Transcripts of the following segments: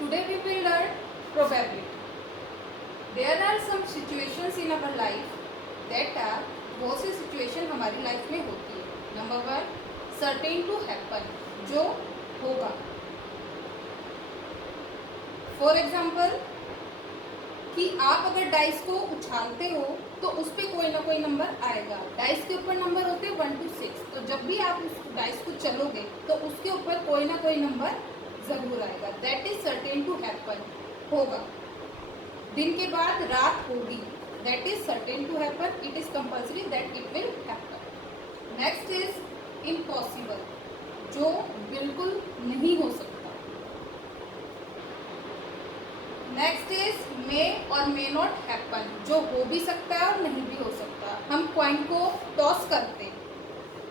Today we will learn probability. There are some situations in our life that are बहुत सी situation हमारी life में होती है. Number 1, certain to happen, जो होगा. फॉर एग्जाम्पल कि आप अगर डाइस को उछालते हो तो उस पर कोई ना कोई नंबर आएगा. डाइस के ऊपर नंबर होते हैं 1 to 6. तो जब भी आप उस डाइस को चलोगे तो उसके ऊपर कोई ना कोई नंबर जरूर आएगा. That is certain to happen, होगा. दिन के बाद रात होगी, that is certain to happen. It is compulsory that it will happen. Next is impossible, जो बिल्कुल नहीं हो सकता. नेक्स्ट इज मे और मे नॉट हैपन, जो हो भी सकता है और नहीं भी हो सकता. हम कॉइन को टॉस करते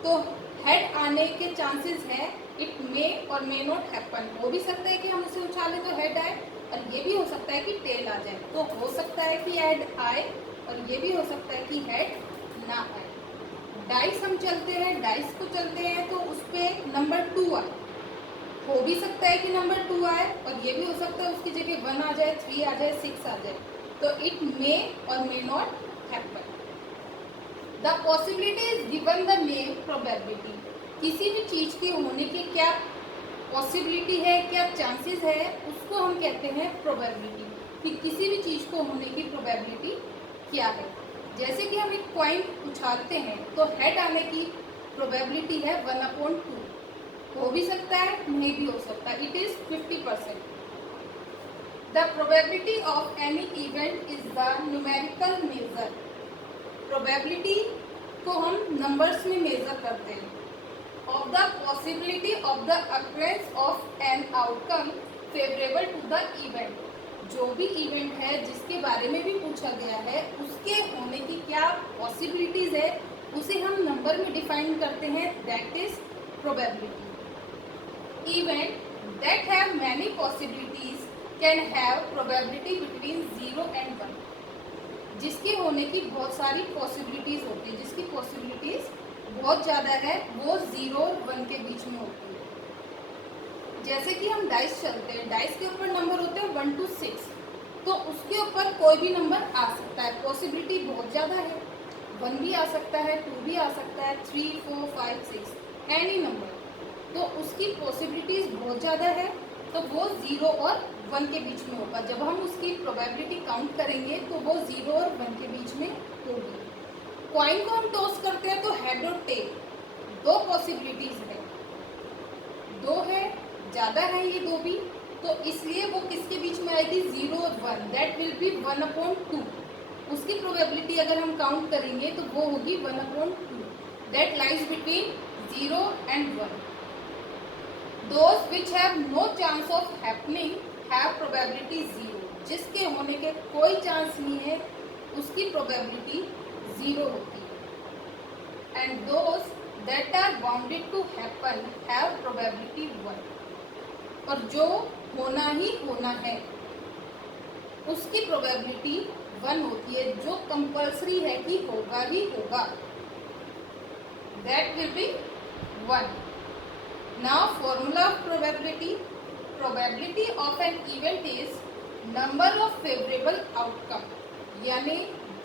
तो हेड आने के चांसेस है. इट मे और मे नॉट हैपन. हो भी सकता है कि हम उसे उछालें तो हेड आए, और ये भी हो सकता है कि टेल आ जाए. तो हो सकता है कि हेड आए और ये भी हो सकता है कि हेड ना आए. डाइस हम चलते हैं, डाइस को चलते हैं तो उस पर नंबर 2 आए. हो भी सकता है कि नंबर 2 आए और ये भी हो सकता है उसकी जगह 1 आ जाए, 3 आ जाए, 6 आ जाए. तो इट मे और may not happen. The possibility is given the name probability. किसी भी चीज के होने की क्या पॉसिबिलिटी है, क्या चांसेस है, उसको हम कहते हैं प्रोबेबिलिटी. कि किसी भी चीज को होने की प्रोबेबिलिटी क्या है. जैसे कि हम एक कॉइन उछालते हैं तो हेड आने की प्रोबेबिलिटी है 1/2. हो भी सकता है, नहीं भी हो सकता. It is 50%. The probability of any event is the numerical measure. Probability को हम नंबर्स में मेजर करते हैं. Of the possibility of the occurrence of an outcome favourable to the event. जो भी इवेंट है जिसके बारे में भी पूछा गया है, उसके होने की क्या पॉसिबिलिटीज है, उसे हम नंबर में डिफाइन करते हैं. That is probability. Event that have many possibilities can have probability between 0 and 1. जिसके होने की बहुत सारी पॉसिबिलिटीज होती है, जिसकी पॉसिबिलिटीज बहुत ज़्यादा है, वो 0 और 1 के बीच में होती है. जैसे कि हम डाइस चलते हैं, डाइस के ऊपर नंबर होते हैं 1 to 6. तो उसके ऊपर कोई भी नंबर आ सकता है. पॉसिबिलिटी बहुत ज़्यादा है. 1 भी आ सकता है, 2 भी आ सकता है, 3, 4, 5, 6, एनी नंबर. तो उसकी पॉसिबिलिटीज बहुत ज़्यादा है. तो वो 0 और 1 के बीच में होगा. जब हम उसकी प्रोबेबिलिटी काउंट करेंगे तो वो 0 और 1 के बीच में होगी. कॉइन को हम टॉस करते हैं तो हेड और टेल, 2 पॉसिबिलिटीज है. 2 है, ज़्यादा है ये 2 भी. तो इसलिए वो किसके बीच में आएगी, 0 और 1. That will be 1/2. उसकी प्रोबेबिलिटी अगर हम काउंट करेंगे तो वो होगी 1/2. That lies between 0 and 1. Those which have no chance of happening have probability 0. जिसके होने के कोई चांस नहीं है, उसकी प्रोबेबिलिटी 0 होती है. And those that are bounded to happen have probability 1. और जो होना ही होना है उसकी प्रोबेबिलिटी 1 होती है. जो कंपल्सरी है कि होगा ही होगा, that will be 1. Now formula of probability. Probability of an event is number of favorable outcome. यानी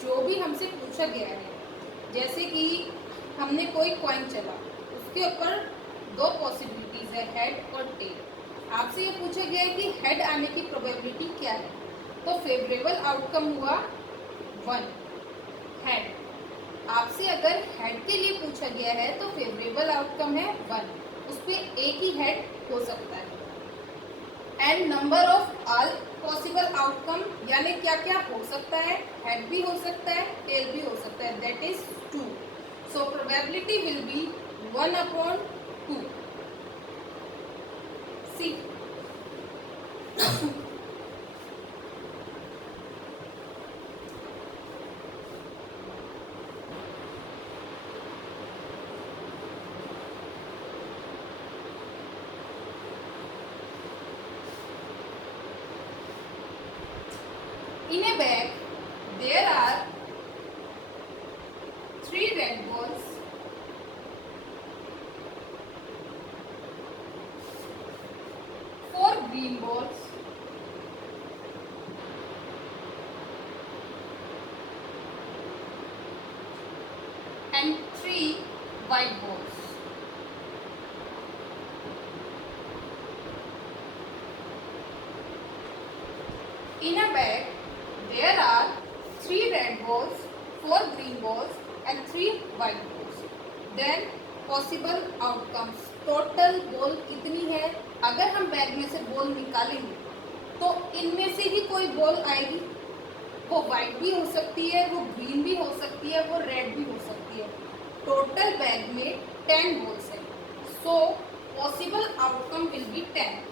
जो भी हमसे पूछा गया है, जैसे कि हमने कोई कॉइन चला, उसके ऊपर 2 पॉसिबिलिटीज है, हेड और टेल. आपसे ये पूछा गया है कि हेड आने की प्रोबेबिलिटी क्या है. तो फेवरेबल आउटकम हुआ 1, हेड. आपसे अगर हेड के लिए पूछा गया है तो फेवरेबल आउटकम है 1. उस पर एक ही हेड हो सकता है. And number of all possible outcome, यानी क्या क्या हो सकता है, हेड भी हो सकता है, टेल भी हो सकता है. That is 2. So probability will be 1/2. See In a bag, there are 3 red balls, 4 green balls, white balls. In a bag, there are 3 red balls, 4 green balls and 3 white balls. Then possible outcomes. Total ball कितनी है? अगर हम bag में से ball निकालेंगे तो इनमें से ही कोई बॉल आएगी. वो वाइट भी हो सकती है, वो ग्रीन भी हो सकती है, वो रेड भी हो सकती है. टोटल बैग में 10 बॉल्स है. So possible outcome will be 10.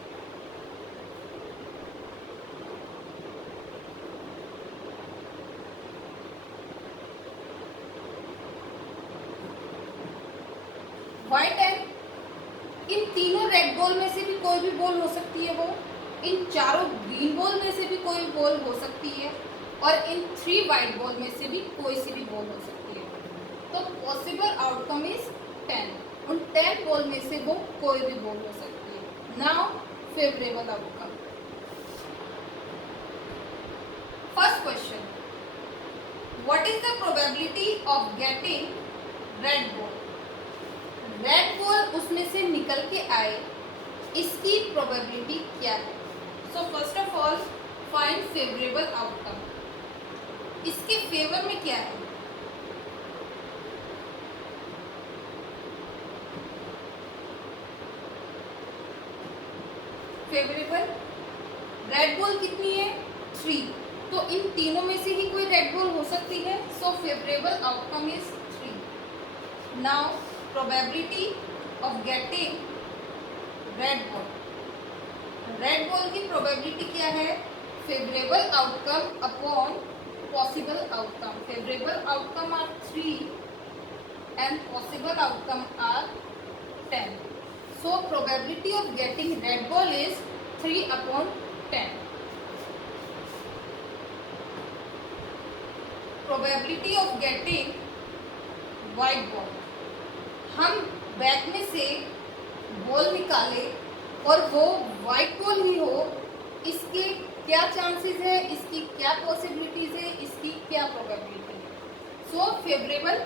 White and in तीनों रेड बॉल में से भी कोई भी बॉल हो सकती है. वो इन चारों ग्रीन बॉल में से भी कोई बॉल हो सकती है और इन 3 वाइट बॉल में से भी कोई सी भी बॉल हो सकती है. तो पॉसिबल आउटकम इज 10. उन 10 बॉल में से वो कोई भी बॉल हो सकती है. Now favourable outcome. First question, what is the probability of getting red ball? Red ball उसमें से निकल के आए, इसकी प्रोबेबिलिटी क्या है? So first of all find favourable outcome. इसके फेवर में क्या है? फेवरेबल रेड बॉल कितनी है? 3. तो इन तीनों में से ही कोई रेड बॉल हो सकती है. So favourable outcome is 3. Now probability of getting red ball. Red ball की प्रोबेबिलिटी क्या है? Favourable outcome upon possible outcome. Favourable outcome are 3 and possible outcome are 10. So probability of getting red ball is 3 upon 10. Probability of getting white ball. हम bag में से ball निकाले और वो white ball ही हो, इसके क्या चांसेस है, इसकी क्या पॉसिबिलिटीज है, इसकी क्या प्रोबेबिलिटी है? So favourable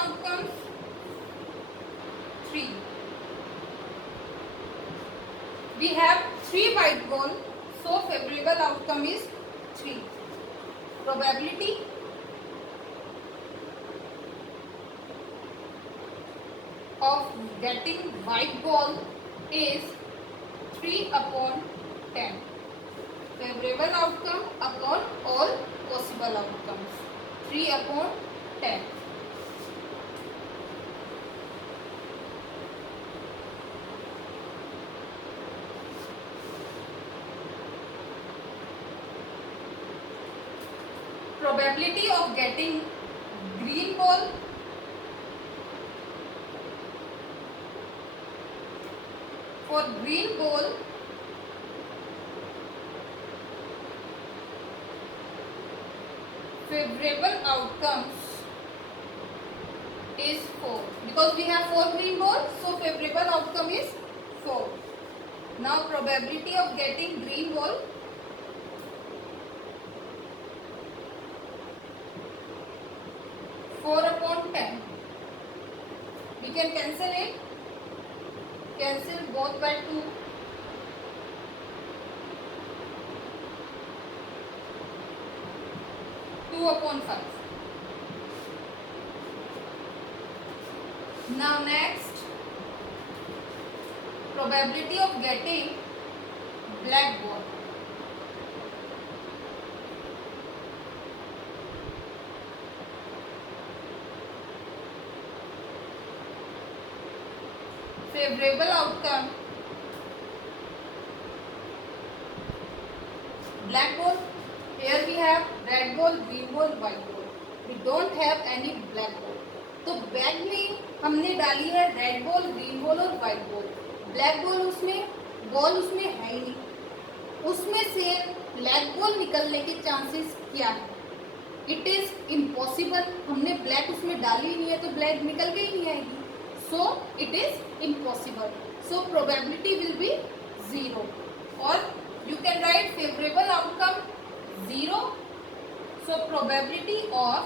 outcomes 3. We have 3 white ball, so favorable outcome is 3. Probability of getting white ball is 3 upon 10. Favorable outcome upon all possible outcomes. 3 upon 10. Probability of getting green ball. For green ball, favorable outcomes is 4. Because we have 4 green balls, so favorable outcome is 4. Now probability of getting green ball. Upon 10. We can cancel it. Cancel both by 2. Upon 5. Now next, probability of getting black ball. Favorable outcome, black ball. Here we have red ball, green ball, white ball. We don't have any black ball. तो bag में हमने डाली है red ball, green ball और white ball. Black ball उसमें है ही नहीं. उसमें से ब्लैक बॉल निकलने के चांसेस क्या है? It is impossible. हमने ब्लैक उसमें डाली नहीं है तो ब्लैक निकल के ही नहीं आएगी. So it is impossible. So probability will be 0. or you can write favorable outcome 0. So probability of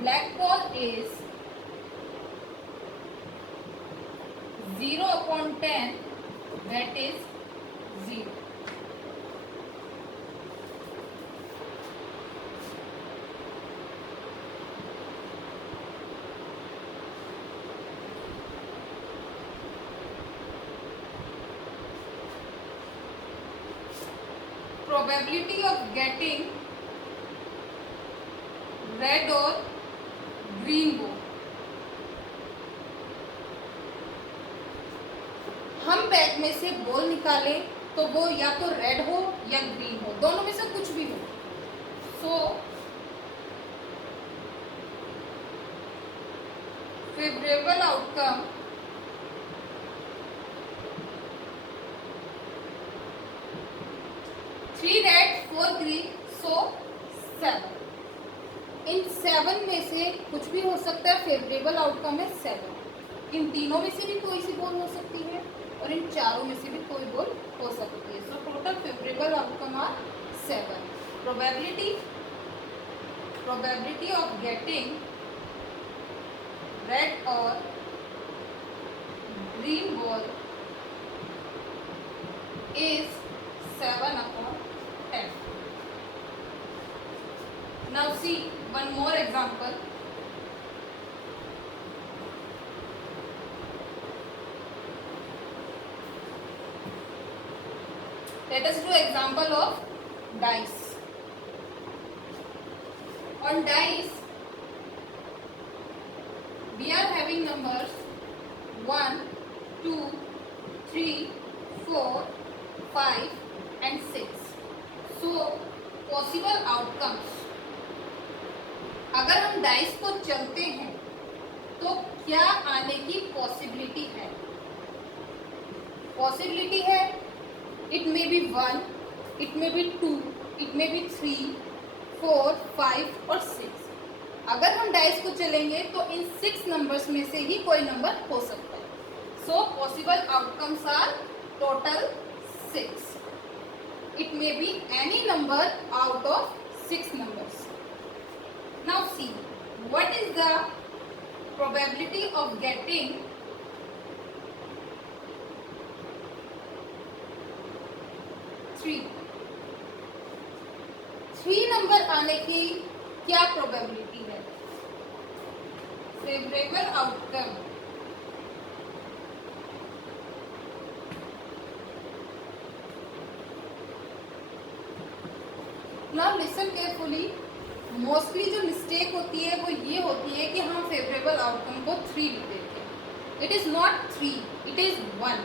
black ball is 0/10, that is 0. Probability of getting red or green ball. हम बैग में से ball निकालें तो वो या तो red हो या ग्रीन हो, दोनों में से कुछ भी हो. So favourable outcome three red 4 green, so 7. इन 7 में से कुछ भी हो सकता है. फेवरेबल आउटकम है 7. इन तीनों में से भी कोई सी बॉल हो सकती है और इन चारों में से भी कोई बॉल हो सकती है. So total favourable outcome are 7. probability of getting red or green ball is 7/10. Now see one more example. Let us do example of dice. On dice, we are having numbers 1, 2, 3, 4, 5 and 6. So possible outcomes. अगर हम dice को चलते हैं तो क्या आने की possibility है? पॉसिबिलिटी है, it may B 1, it may B 2, it may B 3, 4, 5 और 6. अगर हम डाइस को चलेंगे तो इन 6 नंबर्स में से ही कोई नंबर हो सकता है. So possible outcomes are total 6. It may be any number out of 6 numbers. Now see, what is the probability of getting three number आने की क्या प्रोबेबिलिटी है? Favourable outcome now listen carefully. Mostly जो mistake होती है वो ये होती है कि हम फेवरेबल आउटकम को 3 लिख देते हैं. It is not 3, it is 1.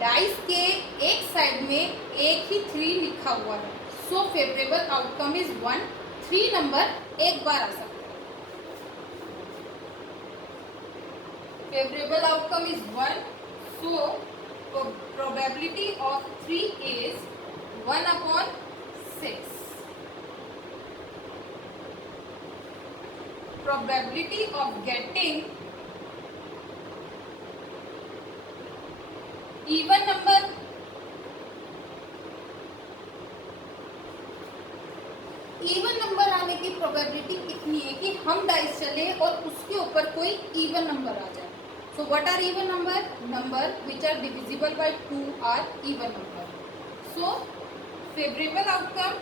Dice के एक साइड में एक ही 3 लिखा हुआ है. So favourable outcome is 1. 3 number एक बार आ सकता है. Favourable outcome is 1. So probability of 3 is 1/6. Probability of getting even number, even number आने की प्रोबेबिलिटी कितनी है कि हम डाइस चले और उसके ऊपर कोई इवन नंबर आ जाए. So what are even number? Number which are divisible by 2 are even number. So favourable outcome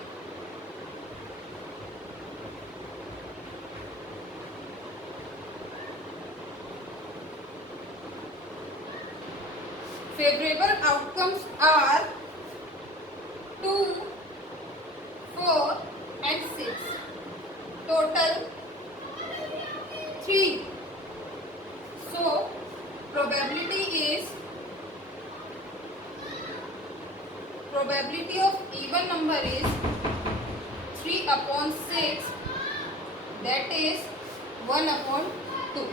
favorable outcomes are 2, 4 and 6. Total 3. So probability of even number is 3/6, that is 1/2.